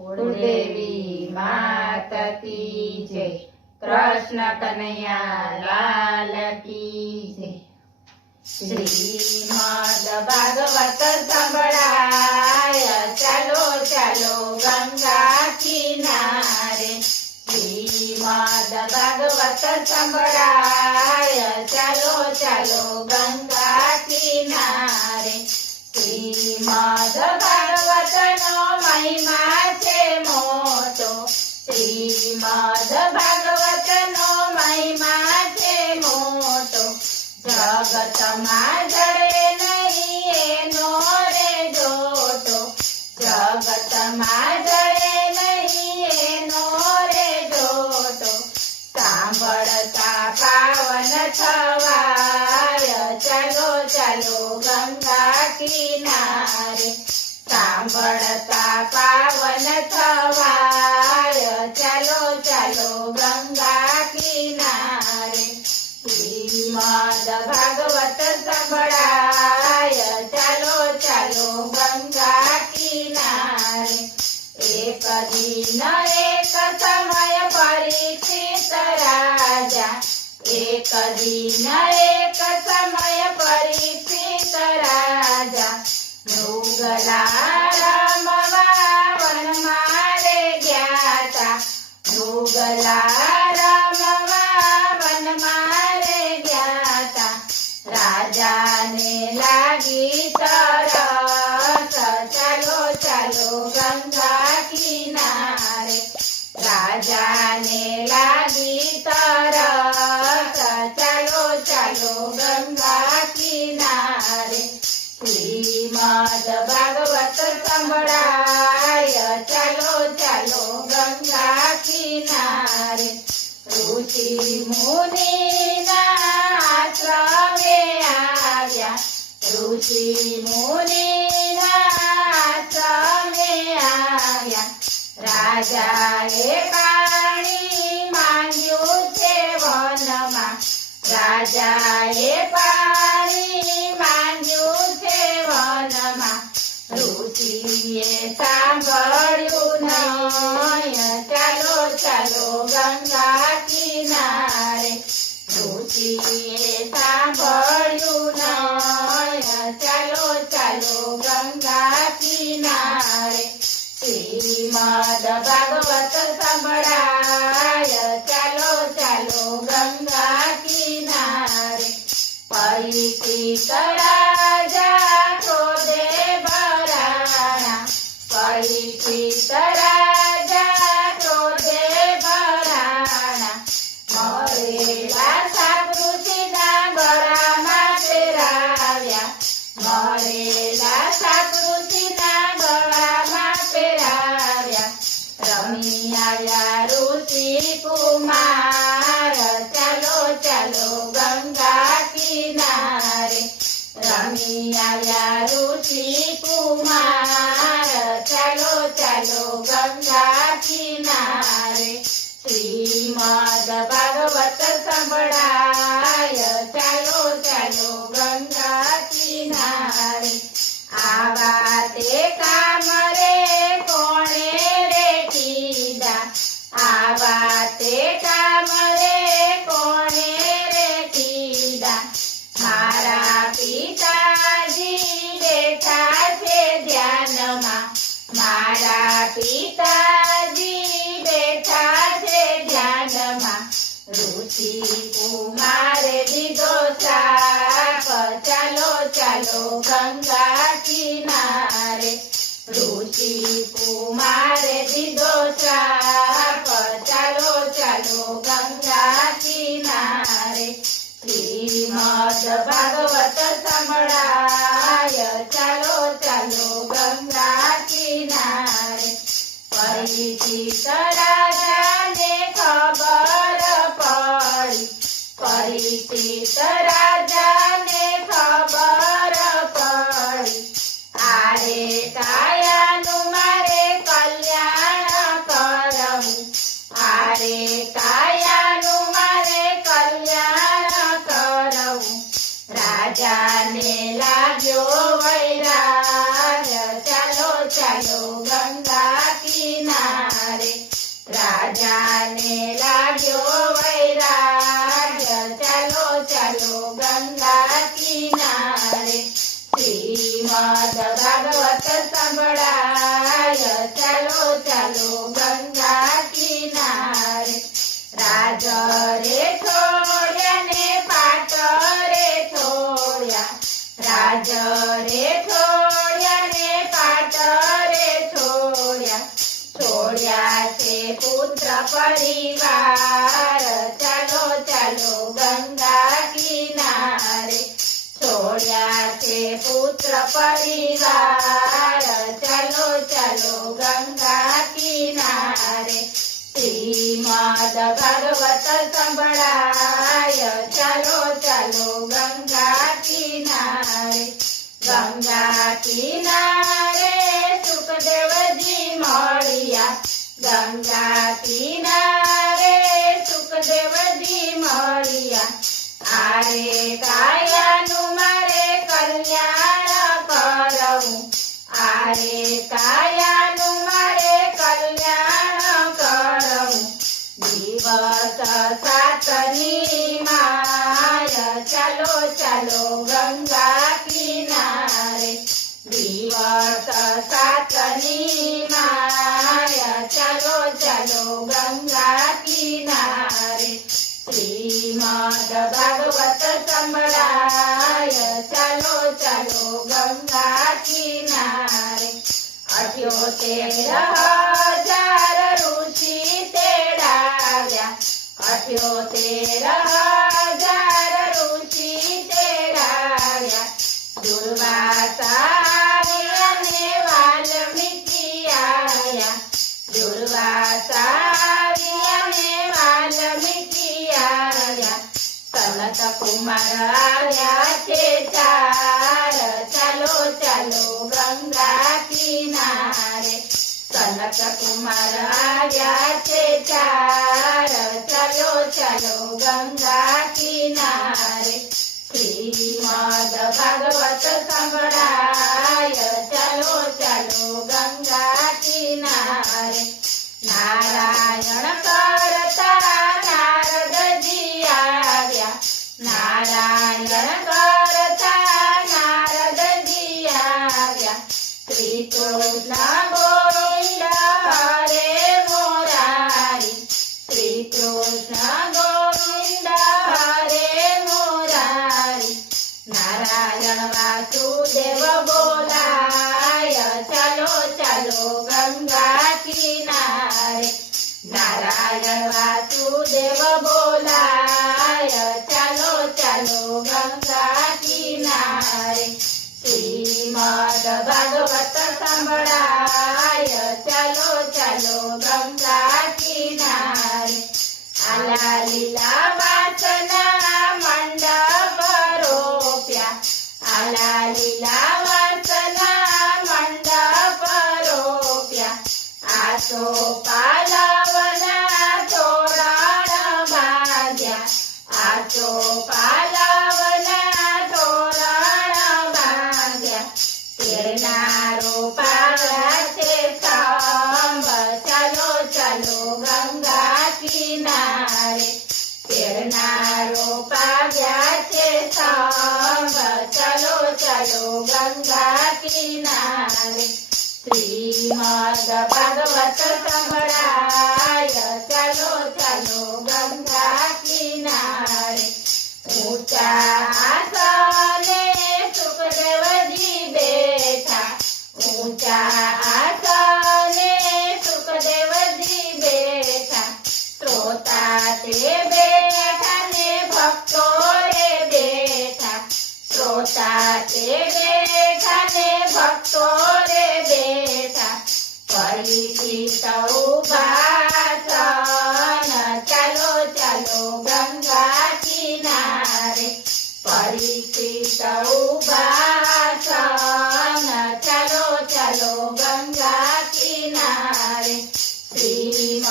કુળદેવી માતા કી જય, કૃષ્ણ કનૈયા લાલ કી જય। શ્રીમદ ભાગવત સંભળાય, ચાલો ચાલો ગંગા કિનારે। શ્રીમદ ભાગવત સંભળાય, ચાલો ચાલો ગંગા કિનારે। શ્રીમદ ભાગવત નો મહિમા છે મોટો, શ્રીમદ ભાગવત નો મહિમા છે મોટો। જગતમાં જડે નહીં એનો રે જોટો, જગતમાં જડે નહીં એનો રે જોટો। સાંભળતા પાવન થવાય, ચાલો ચાલો ગંગા કિનારે। સાંભળતા પાવન થવાય, ચાલો ચાલો ગંગા કિનારે। શ્રીમદ ભાગવત સંભળાય, ચાલો ચાલો ગંગા કિનારે। એક દિન એક સમય પરીક્ષિત રાજા, એક દિન એક સમય પરીક્ષિત રાજા। મૃગલા રમવા વનમાં રે ગયા તા, મૃગલા રમવા વનમાં રે ગયા તા। રાજાને લાગી તરસ, ચાલો ચાલો ગંગા કિનારે। રાજાને લાગી તરસ, ચાલો ચાલો ગંગા કિનારે। શ્રીમદ ભાગવત સંભળાય, ચાલો ચાલો ગંગા કિનારે। ઋષિ મુનિના આશ્રમે આવ્યા, ઋષિ મુનિના આશ્રમે આવ્યા। રાજાએ પાણી માંગ્યું છે વનમાં, રાજાએ પાણી માંગ્યું છે વનમાં। ઋષિએ સાંભળ્યું નહીં, ચાલો ચાલો ગંગા કિનારે। ઋષિએ સાંભળ્યું નહીં, ચાલો ચાલો ગંગા કિનારે। શ્રીમદ ભાગવત સંભળાય, ચાલો ચાલો ગંગા કિનારે। પરીક્ષિત રાજા ક્રોધે ભરાણા, પરીક્ષિત રાજા ક્રોધે ભરાણા। મરેલા સાપ ઋષિના ગળામાં પહેરાવ્યા, મરેલા સાપ ઋષિના ગળામાં પહેરાવ્યા। રમી આવ્યા ઋષિ કુમાર, ચાલો ચાલો ગંગા કિનારે। રમી આવ્યા ઋષિ કુમાર, ચાલો ચાલો ગંગા કિનારે। શ્રીમદ ભાગવત સંભળાય, ચાલો ચાલો ગંગા કિનારે। આવા તે કામ રે કોણે રે કીધા, આવા તે કામ રે કોણે રે કીધા। મારા પિતાજી બેઠા છે ધ્યાનમાં, મારા પિતાજી બેઠા છે ધ્યાનમાં। ઋષિ કુમારે દીધો શાપ, ચાલો ચાલો ગંગા કિનારે। ઋષિ કુમારે દીધો શાપ, ચાલો ચાલો ગંગા કિનારે। શ્રીમદ ભાગવત સંભળાય, ચાલો ચાલો ગંગા કિનારે। પરીક્ષિત રાજાને ખબર પડી, પરીક્ષિત રાજાને ખબર પડી। આરે કાયાનું મારે કલ્યાણ કરવું, આરે કાયાનું મારે કલ્યાણ કરવું। રાજાને શ્રીમદ ભાગવત સંભળાય ચાલો ચાલો ગંગા કિનારે રાજ રે છોડ્યા ને પાટ રે છોડ્યા રાજ રે છોડ્યા ને પાટ રે છોડ્યા છોડ્યા છે પુત્ર પરિવાર ચાલો ચાલો ગંગા કિનારે છોડ્યા છે પુત્ર પરિવાર ચાલો ચાલો ગંગા કિનારે શ્રીમદ ભાગવત સંભળાય ચાલો ચાલો ગંગા કિનારે ગંગા કિનારે સુખદેવજી મળ્યા ગંગા કિનારે સુખદેવજી મળ્યા આરે કાયાનું મારે કલ્યાણ કરવું આરે કાયાનું મારે કલ્યાણ કરવું દિવસ સાતની માય ચાલો ચાલો ગંગા કિનારે દિવસ સાતની માય ચાલો ચાલો ગંગા કિનારે શ્રીમદ ભાગવત સંભળાય ચાલો ચાલો ગંગા કિનારે 78,000 ઋષિ તેડાવ્યા 78,000 ઋષિ તેડાવ્યા દુર્વાસા અને વાલ્મીકી આયા દુર્વાસા અને વાલ્મીકી આયા સનત કુમાર આવ્યા છે ચાર ચાલો ચાલો ગંગા કિનારે સનત કુમાર આવ્યા છે ચાર ચાલો ચાલો ગંગા કિનારે શ્રીમદ ભાગવત સંભળાય ચાલો ચાલો ગંગા કિનારે નારાયણ કરતા નારદજી આવ્યા નારાયણ કરતા નારદજી આવ્યા શ્રી કૃષ્ણ ગોવિંદ હરે મોરારી શ્રી કૃષ્ણ ગોવિંદ હરે મોરારી નારાયણ વાસુદેવ બોલાય ચાલો ચાલો ગંગા કિનારે નારાયણ વાસુદેવ બોલાય ચાલો ચાલો ગંગા કિનારે શ્રીમદ ભાગવત સંભળાય ચાલો ચાલો ગંગા કિનારે આલા લીલા વાસના મંડપ રોપ્યા આલા લીલા વાસના મંડપ રોપ્યા આસો પાલવના તોરણ બાંધ્યા આસો પાલવના તોરણ બાંધ્યા તેરના રોપાવ્યા છે સ્તંભ ચાલો ચાલો ગંગા કિનારે તેરના રોપાવ્યા છે સ્તંભ ચાલો ચાલો ગંગા કિનારે શ્રીમદ ભાગવત સંભળાય ચાલો ચાલો ગંગા કિનારે ઊંચા આસને સુખદેવજી બેઠા ઊંચા આસને સુખદેવજી બેઠા શ્રોતા તે બેઠા ને ભક્તો રે બેઠા શ્રોતા તે બેઠા ને ભક્તો રે બેઠા પરિચિત ઉભાસન ચાલો ચાલો ગંગા કિનારે પરિચિત ઉભાસન ચાલો ચાલો ગંગા કિનારે શ્રીમદ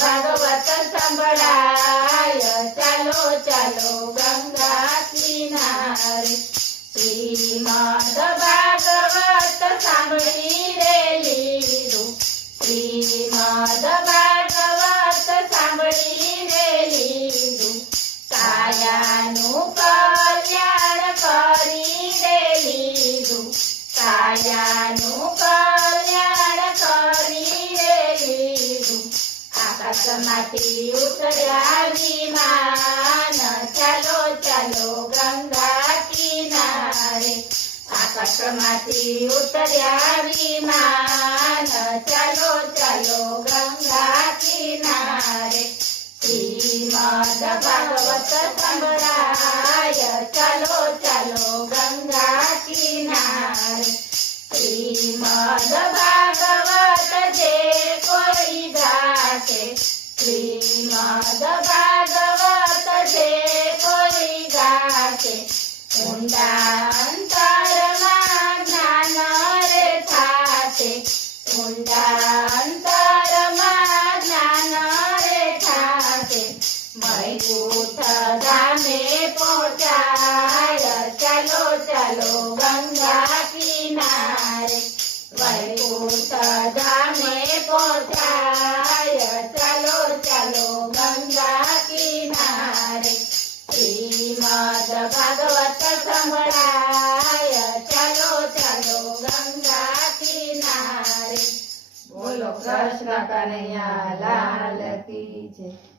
ભાગવત સંભળાય ચાલો ચાલો ગંગા કિનારે શ્રીમદ ભાગવત સાંભળી રે લીધું શ્રીમદ ભાગવત સાંભળી રે લીધું કાયાનું કલ્યાણ કરી રે લીધું કાયાનું કલ્યાણ કરી રે લીધું આકાશમાંથી ઉતર્યા વિમાન ચાલો ચાલો ગંગા કિનારે આકાશમાંથી ઉતર્યા વિમાન ચાલો ચાલો ગંગા કિનારે શ્રીમદ ભાગવત સંભળાય ચાલો ચાલો ગંગા કિનારે શ્રીમદ ભાગવત જે કોઈ ગાશે શ્રીમદ ભાગવત જે કોઈ ગાશે ઊંડા અંતરમાં જ્ઞાન રે થાશે ઊંડા અંતરમાં જ્ઞાન રે થાશે વૈકુંઠ ધામે પહોંચાય ચાલો ચાલો ગંગા કિનારે વૈકુંઠ ધામે પહોંચાય ચાલો ચાલો ગંગા કિનારે શ્રીમદ ભાગવત સંભળાય ચાલો ચાલો ગંગા કિનારે બોલો કૃષ્ણ કનૈયા લાલ કી જય